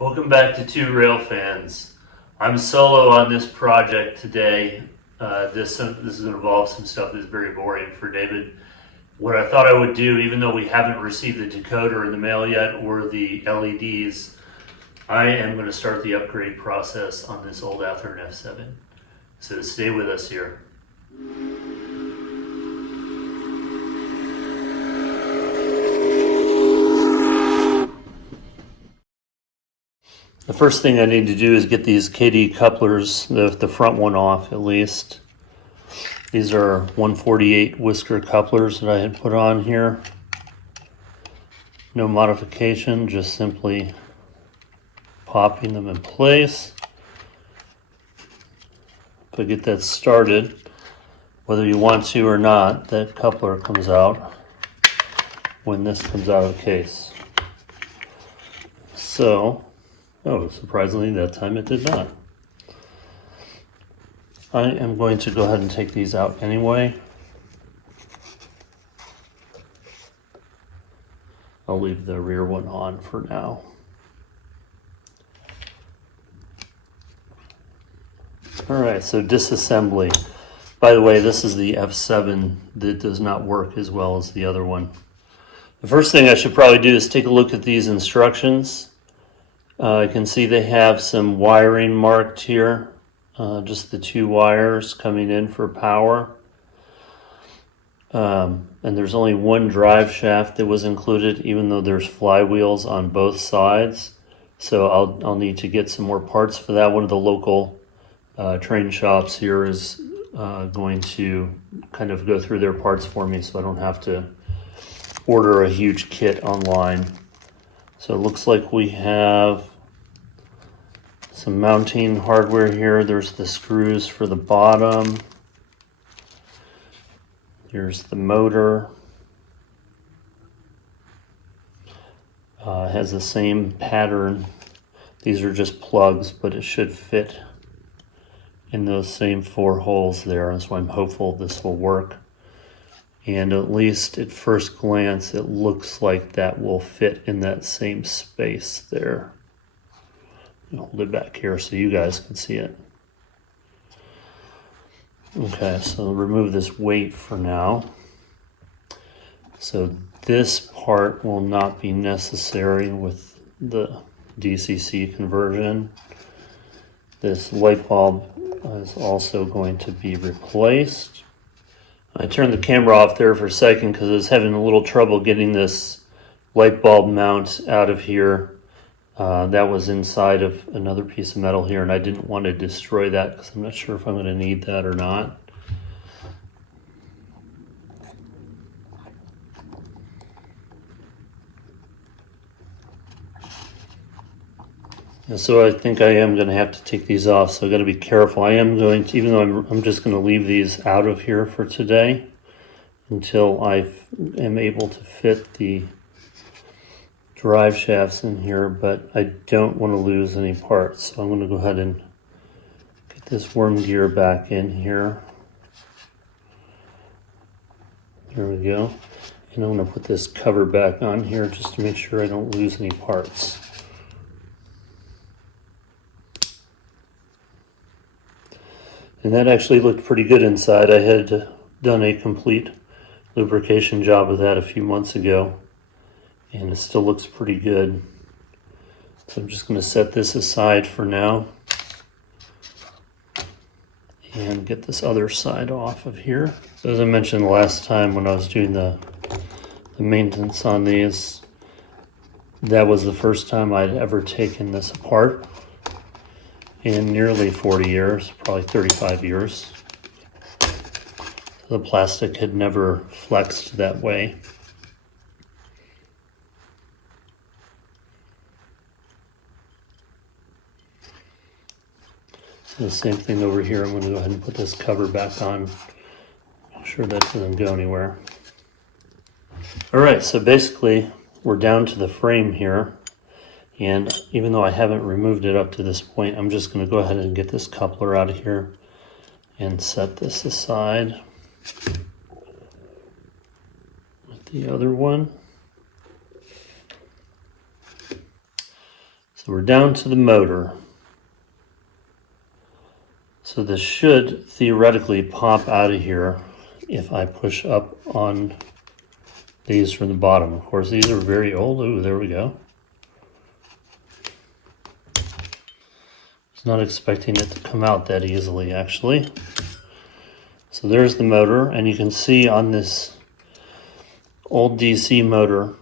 Welcome back to Two Rail Fans. I'm solo on this project today. This is going to involve some stuff that's very boring for David. What I thought I would do, even though we haven't received the decoder in the mail yet or the LEDs, I am going to start the upgrade process on this old Athearn F7. So stay with us here. The first thing I need to do is get these KD couplers, the front one off at least. These are 148 whisker couplers that I had put on here. No modification, just simply popping them in place. If I get that started, whether you want to or not, that coupler comes out when this comes out of the case. So, oh, surprisingly that time it did not. I am going to go ahead and take these out anyway. I'll leave the rear one on for now. Alright, so disassembly. By the way, this is the F7 that does not work as well as the other one. The first thing I should probably do is take a look at these instructions. You can see they have some wiring marked here. Just the two wires coming in for power. And there's only one drive shaft that was included, even though there's flywheels on both sides. So I'll need to get some more parts for that. One of the local train shops here is going to kind of go through their parts for me so I don't have to order a huge kit online. So it looks like we have some mounting hardware here. There's the screws for the bottom. Here's the motor. It has the same pattern. These are just plugs, but it should fit in those same four holes there. So I'm hopeful this will work. And at least at first glance, it looks like that will fit in that same space there. I'll hold it back here so you guys can see it. Okay, so remove this weight for now. So this part will not be necessary with the DCC conversion. This light bulb is also going to be replaced. I turned the camera off there for a second because I was having a little trouble getting this light bulb mount out of here. That was inside of another piece of metal here, and I didn't want to destroy that because I'm not sure if I'm going to need that or not. And so I think I am going to have to take these off, so I've got to be careful. I am going to, even though I'm just going to leave these out of here for today until I am able to fit the drive shafts in here, but I don't want to lose any parts. So I'm going to go ahead and get this worm gear back in here. There we go. And I'm going to put this cover back on here just to make sure I don't lose any parts. And that actually looked pretty good inside. I had done a complete lubrication job of that a few months ago, and it still looks pretty good. So I'm just going to set this aside for now and get this other side off of here. So as I mentioned last time when I was doing the maintenance on these, that was the first time I'd ever taken this apart in nearly 40 years, probably 35 years. The plastic had never flexed that way. So the same thing over here. I'm going to go ahead and put this cover back on. Make sure that doesn't go anywhere. All right, so basically we're down to the frame here. And even though I haven't removed it up to this point, I'm just going to go ahead and get this coupler out of here and set this aside with the other one. So we're down to the motor. So this should theoretically pop out of here if I push up on these from the bottom. Of course, these are very old. Ooh, there we go. I was not expecting it to come out that easily, actually. So there's the motor, and you can see on this old DC motor,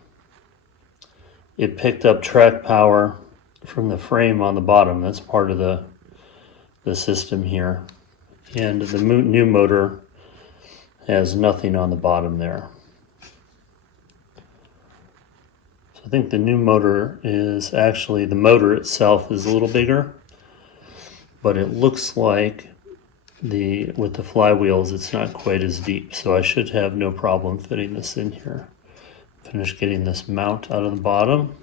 it picked up track power from the frame on the bottom. That's part of the system here. And the new motor has nothing on the bottom there. So I think the new motor is actually, the motor itself is a little bigger, but it looks like with the flywheels it's not quite as deep. So I should have no problem fitting this in here. Finish getting this mount out of the bottom.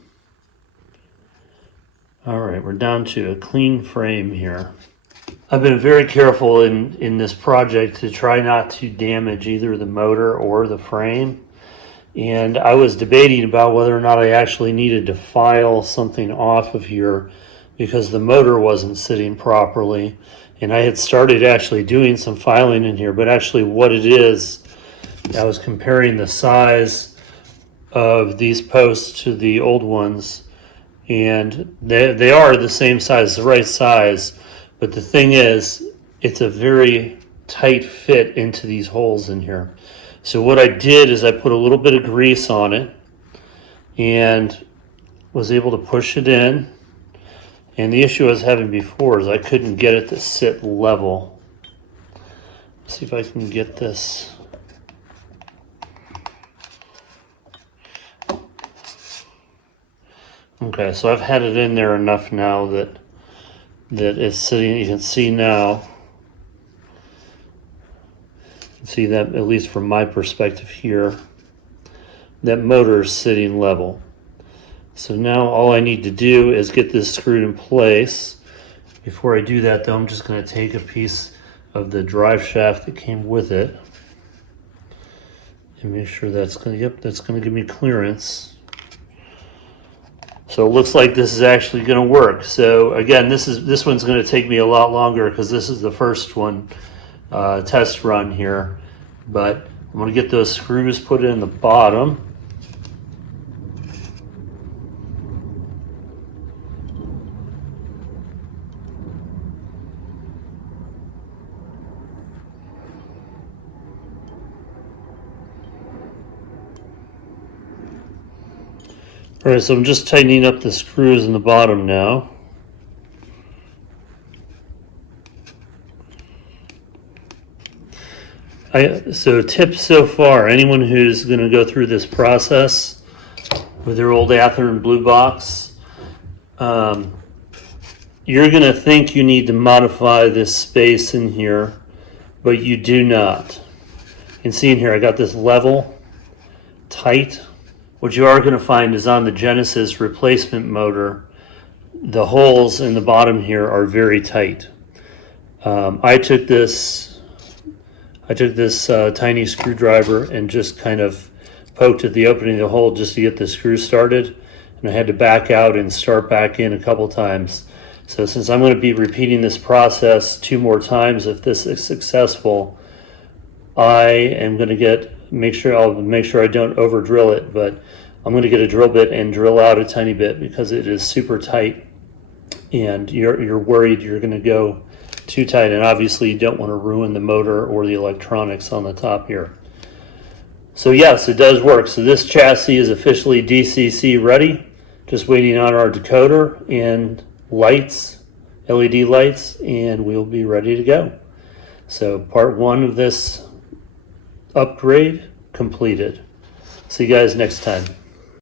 All right, we're down to a clean frame here. I've been very careful in this project to try not to damage either the motor or the frame. And I was debating about whether or not I actually needed to file something off of here because the motor wasn't sitting properly. And I had started actually doing some filing in here, but actually what it is, I was comparing the size of these posts to the old ones, and they are the same size, the right size, but the thing is, it's a very tight fit into these holes in here. So what I did is I put a little bit of grease on it and was able to push it in. And the issue I was having before is I couldn't get it to sit level. Let's see if I can get this. Okay, so I've had it in there enough now that it's sitting. You can see now. See that, at least from my perspective here, that motor is sitting level. So now all I need to do is get this screwed in place. Before I do that though, I'm just going to take a piece of the drive shaft that came with it and make sure that's going to, that's going to give me clearance. So it looks like this is actually going to work. So again, this one's going to take me a lot longer because this is the first one, test run here. But I'm going to get those screws put in the bottom. All right, so I'm just tightening up the screws in the bottom now. So tips so far, anyone who's going to go through this process with their old Athearn blue box, you're going to think you need to modify this space in here, but you do not. You can see in here I got this level, tight. What you are going to find is on the Genesis replacement motor, the holes in the bottom here are very tight. I took this tiny screwdriver and just kind of poked at the opening of the hole just to get the screw started, and I had to back out and start back in a couple times. So since I'm going to be repeating this process 2 more times if this is successful, I am going to make sure I don't over drill it, but I'm going to get a drill bit and drill out a tiny bit because it is super tight and you're worried you're going to go too tight, and obviously you don't want to ruin the motor or the electronics on the top here. So yes, it does work. So this chassis is officially DCC ready, just waiting on our decoder and lights, LED lights, and we'll be ready to go. So part 1 of this upgrade completed. See you guys next time.